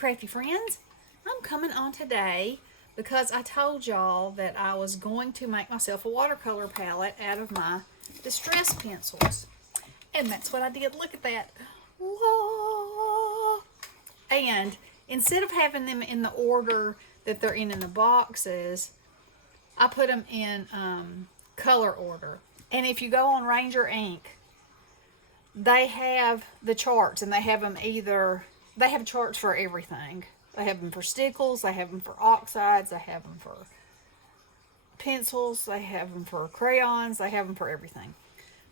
crafty friends. I'm coming on today because I told y'all that I was going to make myself a watercolor palette out of my distress pencils. And that's what I did. Look at that. Whoa. And instead of having them in the order that they're in the boxes, I put them in color order. And if you go on Ranger Ink, they have the charts, and they have them they have charts for everything. They have them for stickles, they have them for oxides, they have them for pencils, they have them for crayons, they have them for everything.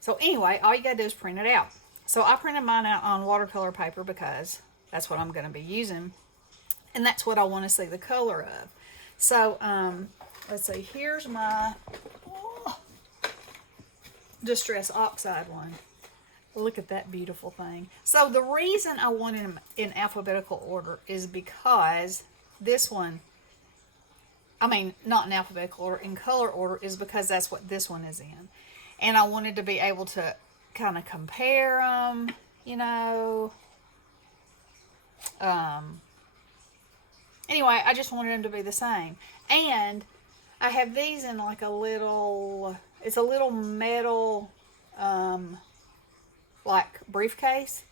So anyway, all you gotta do is print it out. So I printed mine out on watercolor paper because that's what I'm gonna be using, and that's what I want to see the color of. So let's see, here's my Distress Oxide one. Look at that beautiful thing. So the reason I wanted them in alphabetical order is because this one, not in alphabetical order, in color order, is because that's what this one is in. And I wanted to be able to kind of compare them, Anyway, I just wanted them to be the same. And I have these in like it's a little metal, like briefcase,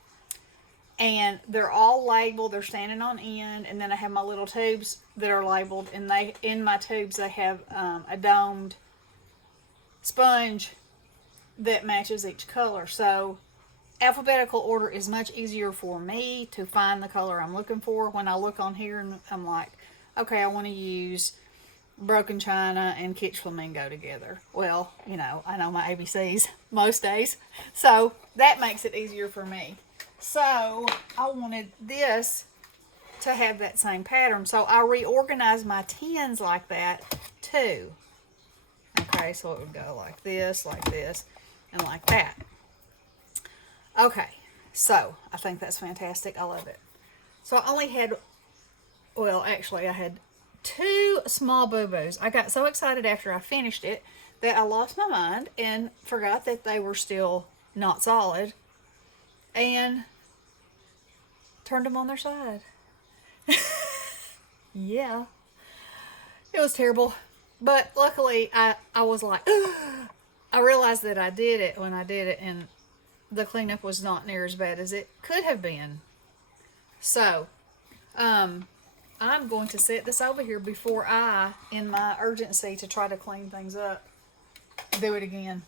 and they're all labeled. They're standing on end, and then I have my little tubes that are labeled, and in my tubes they have a domed sponge that matches each color. So alphabetical order is much easier for me to find the color I'm looking for. When I look on here and I'm like, okay, I want to use Broken China and Kitsch Flamingo together. Well, I know my ABCs most days, so that makes it easier for me. So I wanted this to have that same pattern, so I reorganized my tins like that too. Okay, so it would go like this, and like that. Okay, so I think that's fantastic. I love it. So I only had, I had 2 small boo-boos. I got so excited after I finished it that I lost my mind and forgot that they were still not solid and turned them on their side. Yeah, it was terrible, but luckily I was like, I realized that I did it when I did it, and the cleanup was not near as bad as it could have been. So I'm going to set this over here before I, in my urgency to try to clean things up, do it again.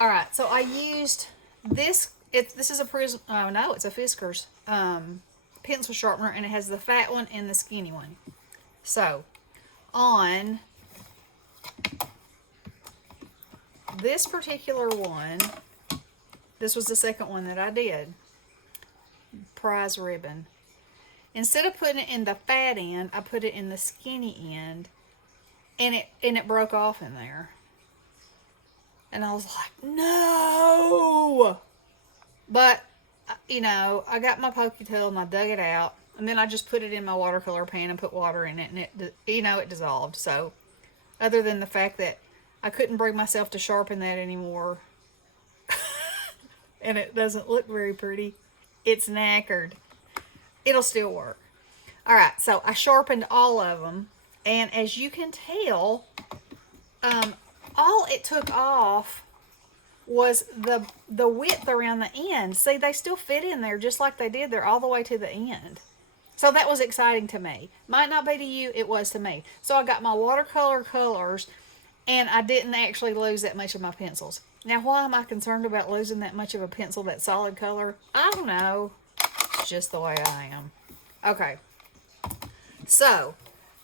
Alright, so I used this. This is a Prism. Oh no, it's a Fisker's pencil sharpener, and it has the fat one and the skinny one. So on this particular one, this was the second one that I did, prize ribbon. Instead of putting it in the fat end, I put it in the skinny end, and it broke off in there. And I was like, no! But, I got my pokey tool and I dug it out, and then I just put it in my watercolor pan and put water in it, and it dissolved. So, other than the fact that I couldn't bring myself to sharpen that anymore, and it doesn't look very pretty, it's knackered. It'll still work. Alright, so I sharpened all of them, and as you can tell, all it took off was the width around the end. See, they still fit in there just like they did there all the way to the end. So that was exciting to me. Might not be to you, it was to me. So I got my watercolor colors, and I didn't actually lose that much of my pencils. Now, why am I concerned about losing that much of a pencil, that solid color? I don't know. It's just the way I am. Okay. So,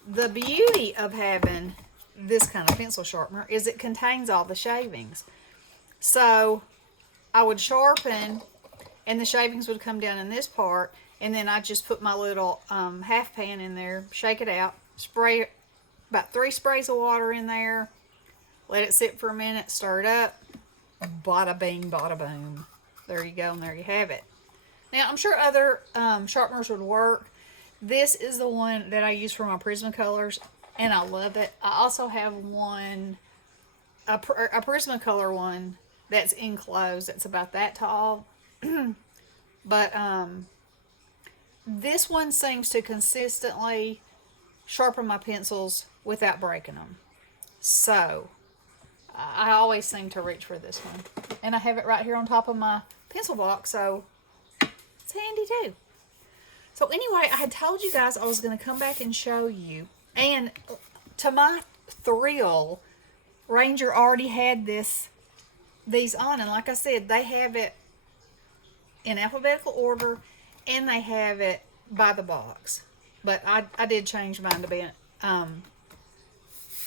the beauty of having this kind of pencil sharpener is it contains all the shavings. So, I would sharpen, and the shavings would come down in this part, and then I just put my little half pan in there, shake it out, spray about 3 sprays of water in there, let it sit for a minute, stir it up, bada bing, bada boom. There you go, and there you have it. Now, I'm sure other sharpeners would work. This is the one that I use for my Prismacolors, and I love it. I also have one, a Prismacolor one that's enclosed. It's about that tall. But this one seems to consistently sharpen my pencils without breaking them. So I always seem to reach for this one. And I have it right here on top of my pencil box, so it's handy too. So anyway, I had told you guys I was going to come back and show you. And to my thrill, Ranger already had these on. And like I said, they have it in alphabetical order and they have it by the box. But I did change mine to be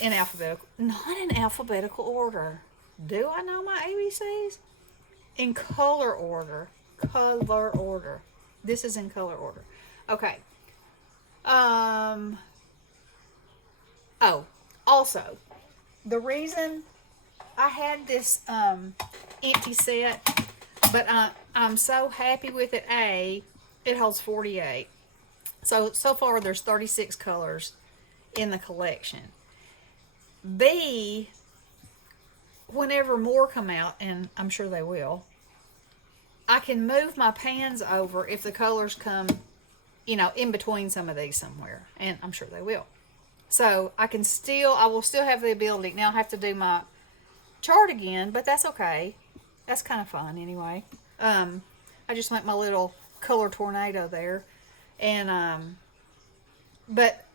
in alphabetical. Not in alphabetical order. Do I know my ABCs? In color order. Color order. This is in color order. Okay. Oh, also, the reason I had this empty set, but I'm so happy with it. A, it holds 48. So far there's 36 colors in the collection. B, whenever more come out, and I'm sure they will, I can move my pans over if the colors come, in between some of these somewhere, and I'm sure they will. So I will still have the ability. Now I have to do my chart again, but that's okay. That's kind of fun anyway. I just make my little color tornado there, and but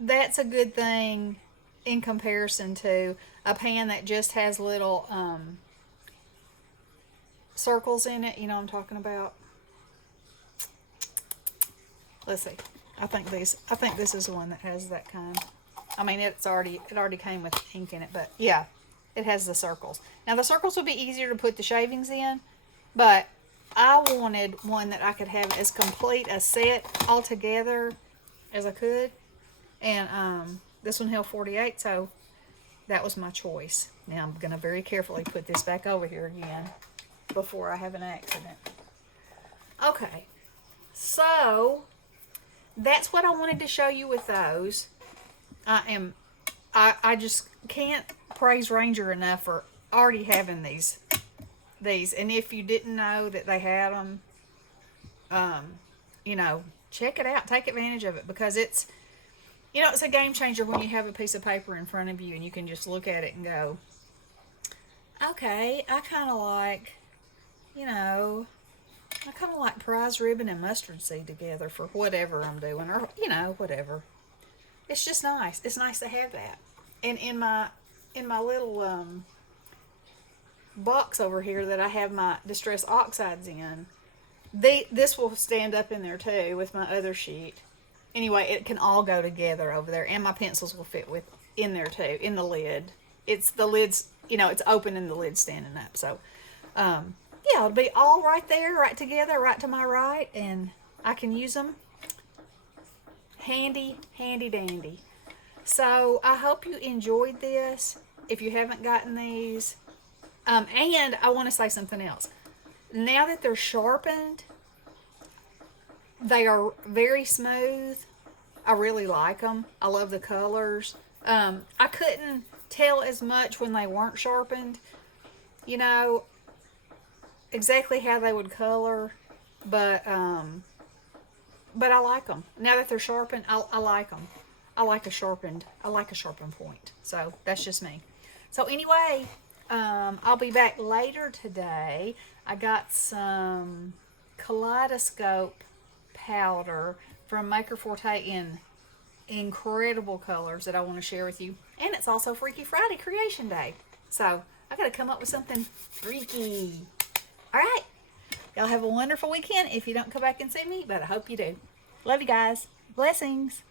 that's a good thing in comparison to a pan that just has little circles in it. You know what I'm talking about? Let's see. I think this is the one that has that kind. I mean, it already came with ink in it, but yeah, it has the circles. Now the circles would be easier to put the shavings in, but I wanted one that I could have as complete a set all together as I could, and this one held 48, so that was my choice. Now I'm gonna very carefully put this back over here again before I have an accident. Okay, so that's what I wanted to show you with those. I just can't praise Ranger enough for already having these. And if you didn't know that they had them, check it out. Take advantage of it, because it's a game changer when you have a piece of paper in front of you and you can just look at it and go, okay, I kind of like prize ribbon and mustard seed together for whatever I'm doing, or whatever. It's just nice. It's nice to have that. And in my little box over here that I have my Distress Oxides in, this will stand up in there too with my other sheet. Anyway, it can all go together over there, and my pencils will fit in there too, in the lid. It's the lid's, it's open and the lid's standing up. So, yeah, it'll be all right there, right together, right to my right, and I can use them. Handy, handy dandy. So I hope you enjoyed this. If you haven't gotten these, and I want to say something else. Now that they're sharpened, they are very smooth. I really like them. I love the colors. I couldn't tell as much when they weren't sharpened, exactly how they would color, but I like them. Now that they're sharpened, I like them. I like a sharpened point. So that's just me. So anyway, I'll be back later today. I got some kaleidoscope powder from Maker Forte in incredible colors that I want to share with you. And it's also Freaky Friday Creation Day. So I got to come up with something freaky. All right. Y'all have a wonderful weekend if you don't come back and see me, but I hope you do. Love you guys. Blessings.